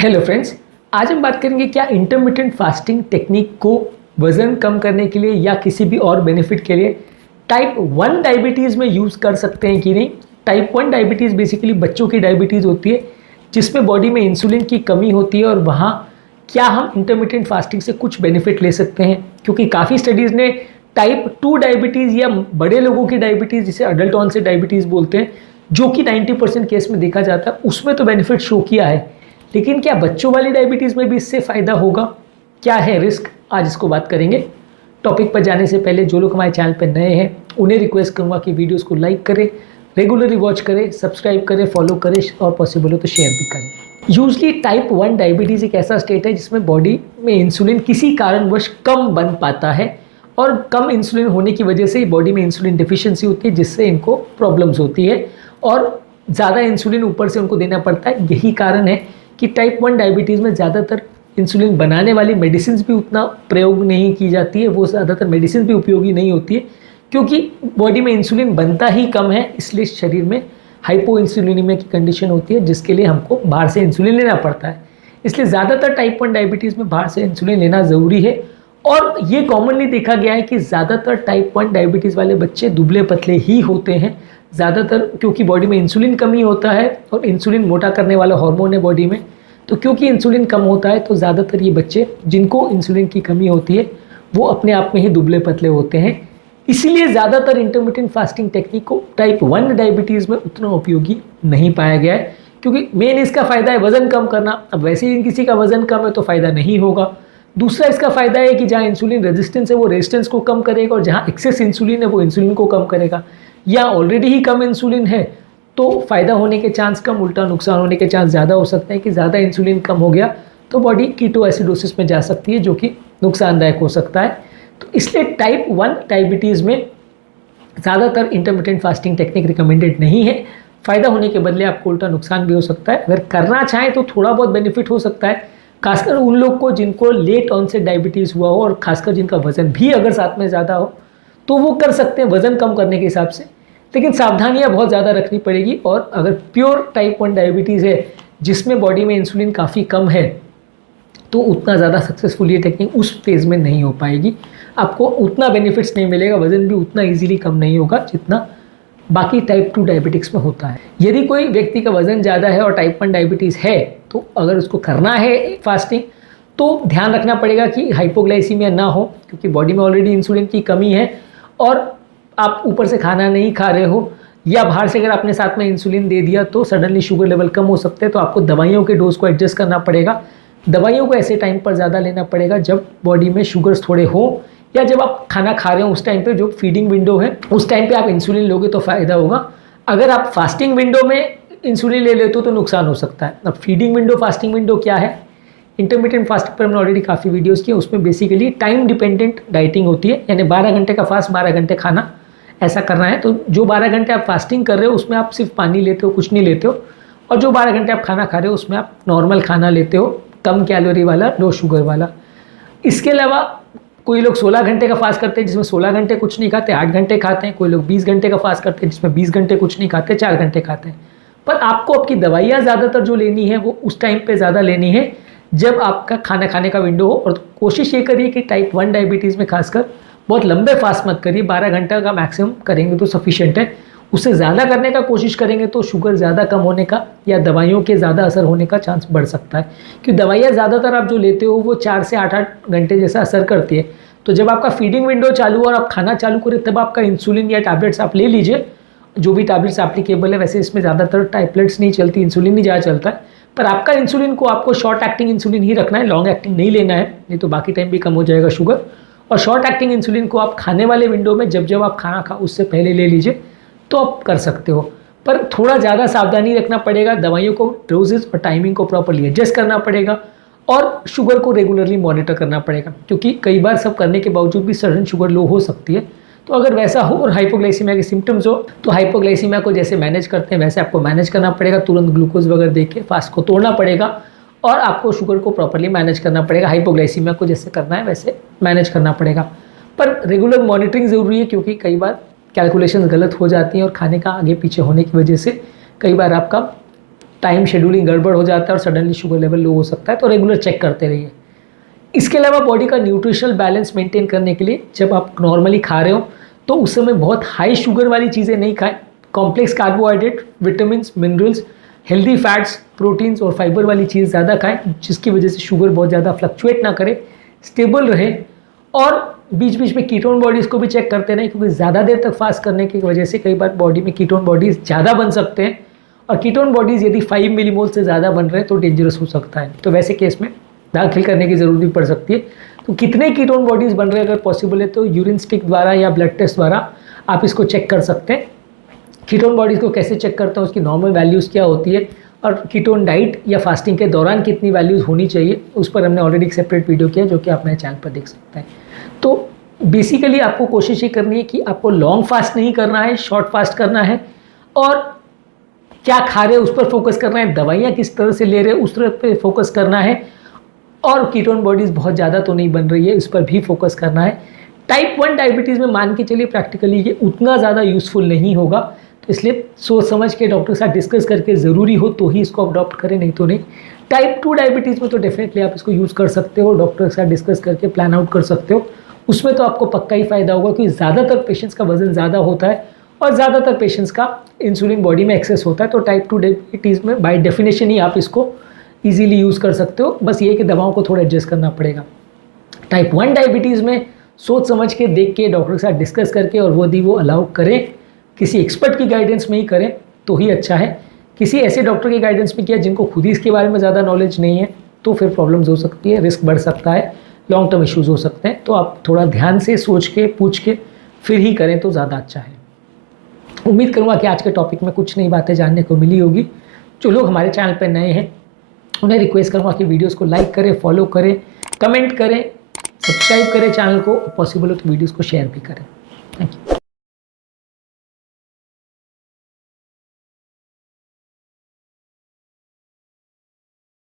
Hello friends, आज हम बात करेंगे क्या इंटरमिटेंट फास्टिंग टेक्निक को वज़न कम करने के लिए या किसी भी और बेनिफिट के लिए टाइप 1 डायबिटीज़ में यूज़ कर सकते हैं कि नहीं। टाइप 1 डायबिटीज़ बेसिकली बच्चों की डायबिटीज़ होती है जिसमें बॉडी में इंसुलिन की कमी होती है, और वहाँ क्या हम इंटरमिटेंट फास्टिंग से कुछ बेनिफिट ले सकते हैं, क्योंकि काफ़ी स्टडीज़ ने टाइप 2 डायबिटीज़ या बड़े लोगों की डायबिटीज़ जिसे अडल्ट ऑनसेट डायबिटीज़ बोलते हैं, जो कि 90% केस में देखा जाता है, उसमें तो बेनिफिट शो किया है। लेकिन क्या बच्चों वाली डायबिटीज़ में भी इससे फ़ायदा होगा, क्या है रिस्क, आज इसको बात करेंगे। टॉपिक पर जाने से पहले जो लोग हमारे चैनल पर नए हैं उन्हें रिक्वेस्ट करूँगा कि वीडियोस को लाइक करें, रेगुलरली वॉच करें, सब्सक्राइब करें, फॉलो करें और पॉसिबल हो तो शेयर भी करें। यूजली टाइप 1 डायबिटीज़ एक ऐसा स्टेट है जिसमें बॉडी में इंसुलिन किसी कारणवश कम बन पाता है, और कम इंसुलिन होने की वजह से बॉडी में इंसुलिन डिफिशिएंसी होती है, जिससे इनको प्रॉब्लम्स होती है और ज़्यादा इंसुलिन ऊपर से उनको देना पड़ता है। यही कारण है कि टाइप 1 डायबिटीज़ में ज़्यादातर इंसुलिन बनाने वाली मेडिसिन भी उतना प्रयोग नहीं की जाती है, वो ज़्यादातर मेडिसिन भी उपयोगी नहीं होती है, क्योंकि बॉडी में इंसुलिन बनता ही कम है। इसलिए शरीर में हाइपो इंसुलिनीमिया की कंडीशन होती है, जिसके लिए हमको बाहर से इंसुलिन लेना पड़ता है। इसलिए ज़्यादातर टाइप 1 डायबिटीज़ में बाहर से इंसुलिन लेना ज़रूरी है, और ये कॉमनली देखा गया है कि ज़्यादातर टाइप 1 डायबिटीज़ वाले बच्चे दुबले पतले ही होते हैं, ज़्यादातर क्योंकि बॉडी में इंसुलिन कमी होता है, और इंसुलिन मोटा करने वाला हार्मोन है बॉडी में। तो क्योंकि इंसुलिन कम होता है तो ज़्यादातर ये बच्चे जिनको इंसुलिन की कमी होती है वो अपने आप में ही दुबले पतले होते हैं। इसीलिए ज़्यादातर इंटरमिटेंट फास्टिंग टेक्निक को टाइप 1 डायबिटीज़ में उतना उपयोगी नहीं पाया गया है, क्योंकि मेन इसका फ़ायदा है वज़न कम करना। अब वैसे ही किसी का वज़न कम है तो फ़ायदा नहीं होगा। दूसरा इसका फ़ायदा है कि जहाँ इंसुलिन रेजिस्टेंस है वो रेजिस्टेंस को कम करेगा, और जहाँ एक्सेस इंसुलिन है वो इंसुलिन को कम करेगा। या ऑलरेडी ही कम इंसुलिन है तो फ़ायदा होने के चांस कम, उल्टा नुकसान होने के चांस ज़्यादा हो सकते हैं कि ज़्यादा इंसुलिन कम हो गया तो बॉडी कीटो एसिडोसिस में जा सकती है, जो कि नुकसानदायक हो सकता है। तो इसलिए टाइप 1 डायबिटीज़ में ज़्यादातर इंटरमिटेंट फास्टिंग टेक्निक रिकमेंडेड नहीं है। फ़ायदा होने के बदले आपको उल्टा नुकसान भी हो सकता है। अगर करना चाहें तो थोड़ा बहुत बेनिफिट हो सकता है, खासकर उन लोग को जिनको लेट ऑनसेट डायबिटीज़ हुआ हो, और खासकर जिनका वज़न भी अगर साथ में ज़्यादा हो तो वो कर सकते हैं वज़न कम करने के हिसाब से। लेकिन सावधानियां बहुत ज़्यादा रखनी पड़ेगी, और अगर प्योर टाइप 1 डायबिटीज़ है जिसमें बॉडी में इंसुलिन काफ़ी कम है तो उतना ज़्यादा सक्सेसफुल ये टेक्निक उस फेज़ में नहीं हो पाएगी। आपको उतना बेनिफिट्स नहीं मिलेगा, वज़न भी उतना ईजिली कम नहीं होगा जितना बाकी टाइप 2 डायबिटिक्स में होता है। यदि कोई व्यक्ति का वज़न ज़्यादा है और टाइप 1 डायबिटीज़ है तो अगर उसको करना है फास्टिंग तो ध्यान रखना पड़ेगा कि हाइपोग्लाइसीमिया ना हो, क्योंकि बॉडी में ऑलरेडी इंसुलिन की कमी है और आप ऊपर से खाना नहीं खा रहे हो, या बाहर से अगर आपने साथ में इंसुलिन दे दिया तो सडनली शुगर लेवल कम हो सकते हैं। तो आपको दवाइयों के डोज को एडजस्ट करना पड़ेगा। दवाइयों को ऐसे टाइम पर ज़्यादा लेना पड़ेगा जब बॉडी में शुगर्स थोड़े हो, या जब आप खाना खा रहे हो उस टाइम पे, जो फीडिंग विंडो है उस टाइम पे आप इंसुलिन लोगे तो फ़ायदा होगा। अगर आप फास्टिंग विंडो में इंसुलिन ले लेते हो तो नुकसान हो सकता है। अब फीडिंग विंडो फास्टिंग विंडो क्या है, इंटरमिटेंट फास्टिंग पर हमने ऑलरेडी काफ़ी वीडियोज़ किए। उसमें बेसिकली टाइम डिपेंडेंट डाइटिंग होती है, यानी 12 घंटे का फास्ट, 12 घंटे खाना, ऐसा करना है। तो जो 12 घंटे आप फास्टिंग कर रहे हो उसमें आप सिर्फ पानी लेते हो, कुछ नहीं लेते हो, और जो 12 घंटे आप खाना खा रहे हो उसमें आप नॉर्मल खाना लेते हो, कम कैलोरी वाला, लो शुगर वाला। इसके अलावा कोई लोग 16 घंटे का फास्ट करते हैं जिसमें 16 घंटे कुछ नहीं खाते, 8 घंटे खाते हैं। कोई लोग 20 घंटे का फास्ट करते हैं जिसमें 20 घंटे कुछ नहीं खाते, 4 घंटे खाते हैं। पर आपको आपकी दवाइयाँ ज़्यादातर जो लेनी है वो उस टाइम पर ज़्यादा लेनी है जब आपका खाना खाने का विंडो हो। और कोशिश ये करिए कि टाइप 1 डायबिटीज़ में खासकर बहुत लंबे फास्ट मत करिए, 12 घंटे का मैक्सिमम करेंगे तो सफिशिएंट है। उससे ज़्यादा करने का कोशिश करेंगे तो शुगर ज़्यादा कम होने का या दवाइयों के ज़्यादा असर होने का चांस बढ़ सकता है, क्योंकि दवाइयाँ ज़्यादातर आप जो लेते हो वो 4 से 8 घंटे जैसा असर करती है। तो जब आपका फीडिंग विंडो चालू और आप खाना चालू करें तब आपका इंसुलिन या टैबलेट्स आप ले लीजिए, जो भी टैबलेट्स एप्लीकेबल है। वैसे इसमें ज़्यादातर टैबलेट्स नहीं चलती, इंसुलिन ही ज़्यादा चलता है। पर आपका इंसुलिन को आपको शॉर्ट एक्टिंग इंसुलिन ही रखना है, लॉन्ग एक्टिंग नहीं लेना है, नहीं तो बाकी टाइम भी कम हो जाएगा शुगर। और शॉर्ट एक्टिंग इंसुलिन को आप खाने वाले विंडो में जब जब आप खाना खा उससे पहले ले लीजिए तो आप कर सकते हो। पर थोड़ा ज़्यादा सावधानी रखना पड़ेगा, दवाइयों को डोजेस और टाइमिंग को प्रॉपर्ली एडजस्ट करना पड़ेगा, और शुगर को रेगुलरली मॉनिटर करना पड़ेगा, क्योंकि कई बार सब करने के बावजूद भी सडन शुगर लो हो सकती है। तो अगर वैसा हो और हाइपोग्लाइसीमिया के सिम्टम्स हो तो हाइपोग्लाइसीमिया को जैसे मैनेज करते हैं वैसे आपको मैनेज करना पड़ेगा। तुरंत ग्लूकोज वगैरह दे के फास्ट को तोड़ना पड़ेगा, और आपको शुगर को प्रॉपर्ली मैनेज करना पड़ेगा। हाइपोग्लाइसीमिया को जैसे करना है वैसे मैनेज करना पड़ेगा। पर रेगुलर मॉनिटरिंग ज़रूरी है, क्योंकि कई बार कैलकुलेशंस गलत हो जाती हैं और खाने का आगे पीछे होने की वजह से कई बार आपका टाइम शेड्यूलिंग गड़बड़ हो जाता है और सडनली शुगर लेवल लो हो सकता है, तो रेगुलर चेक करते रहिए। इसके अलावा बॉडी का न्यूट्रिशनल बैलेंस मेंटेन करने के लिए जब आप नॉर्मली खा रहे हो तो उस समय बहुत हाई शुगर वाली चीज़ें नहीं खाएं। Complex carbohydrate, vitamins, minerals, healthy fats, proteins और फाइबर वाली चीज़ ज़्यादा खाएं, जिसकी वजह से शुगर बहुत ज़्यादा फ्लक्चुएट ना करे, स्टेबल रहे। और बीच बीच में कीटोन बॉडीज़ को भी चेक करते रहें, क्योंकि ज़्यादा देर तक फास्ट करने की वजह से कई बार बॉडी में कीटोन बॉडीज़ ज़्यादा बन सकते हैं, और कीटोन बॉडीज़ यदि 5 मिलीमोल से ज़्यादा बन रहे हैं तो डेंजरस हो सकता है। तो वैसे केस में दाखिल करने की ज़रूरत भी पड़ सकती है। तो कितने कीटोन बॉडीज़ बन रहे हैं, अगर पॉसिबल है तो यूरिन स्टिक द्वारा या ब्लड टेस्ट द्वारा आप इसको चेक कर सकते हैं। कीटोन बॉडीज़ को कैसे चेक करते हैं, उसकी नॉर्मल वैल्यूज़ क्या होती है, और कीटोन डाइट या फास्टिंग के दौरान कितनी वैल्यूज़ होनी चाहिए, उस पर हमने ऑलरेडी एक सेपरेट वीडियो किया जो कि आप मेरे चैनल पर देख सकते हैं। तो बेसिकली आपको कोशिश ये करनी है कि आपको लॉन्ग फास्ट नहीं करना है, शॉर्ट फास्ट करना है, और क्या खा रहे हैं उस पर फोकस करना है, दवाइयाँ किस तरह से ले रहे हैं उस तरह पे फोकस करना है, और कीटोन बॉडीज़ बहुत ज़्यादा तो नहीं बन रही है इस पर भी फोकस करना है। टाइप 1 डायबिटीज़ में मान के चलिए प्रैक्टिकली ये उतना ज़्यादा यूज़फुल नहीं होगा, तो इसलिए सोच समझ के डॉक्टर के साथ डिस्कस करके ज़रूरी हो तो ही इसको अडॉप्ट करें, नहीं तो नहीं। टाइप 2 डायबिटीज़ में तो डेफिनेटली आप इसको यूज़ कर सकते हो, डॉक्टर के साथ डिस्कस करके प्लान आउट कर सकते हो। उसमें तो आपको पक्का ही फ़ायदा होगा, क्योंकि ज़्यादातर पेशेंट्स का वज़न ज़्यादा होता है और ज़्यादातर पेशेंट्स का इंसुलिन बॉडी में एक्सेस होता है। तो टाइप 2 डायबिटीज़ में बाय डेफिनेशन ही आप इसको ईजिली यूज़ कर सकते हो, बस ये कि दवाओं को थोड़ा एडजस्ट करना पड़ेगा। टाइप 1 डायबिटीज़ में सोच समझ के, देख के, डॉक्टर के साथ डिस्कस करके, और वो अलाउ करें, किसी एक्सपर्ट की गाइडेंस में ही करें तो ही अच्छा है। किसी ऐसे डॉक्टर की गाइडेंस में किया जिनको खुद ही इसके बारे में ज़्यादा नॉलेज नहीं है, तो फिर प्रॉब्लम्स हो सकती है, रिस्क बढ़ सकता है, लॉन्ग टर्म इश्यूज़ हो सकते हैं। तो आप थोड़ा ध्यान से सोच के, पूछ के फिर ही करें तो ज़्यादा अच्छा है। उम्मीद करूँगा कि आज के टॉपिक में कुछ नई बातें जानने को मिली होगी। जो लोग हमारे चैनल पर नए हैं उन्हें रिक्वेस्ट करूँगा कि वीडियोज़ को लाइक करें, फॉलो करें, कमेंट करें, सब्सक्राइब करें चैनल को, पॉसिबल हो तो वीडियोज़ को शेयर भी करें।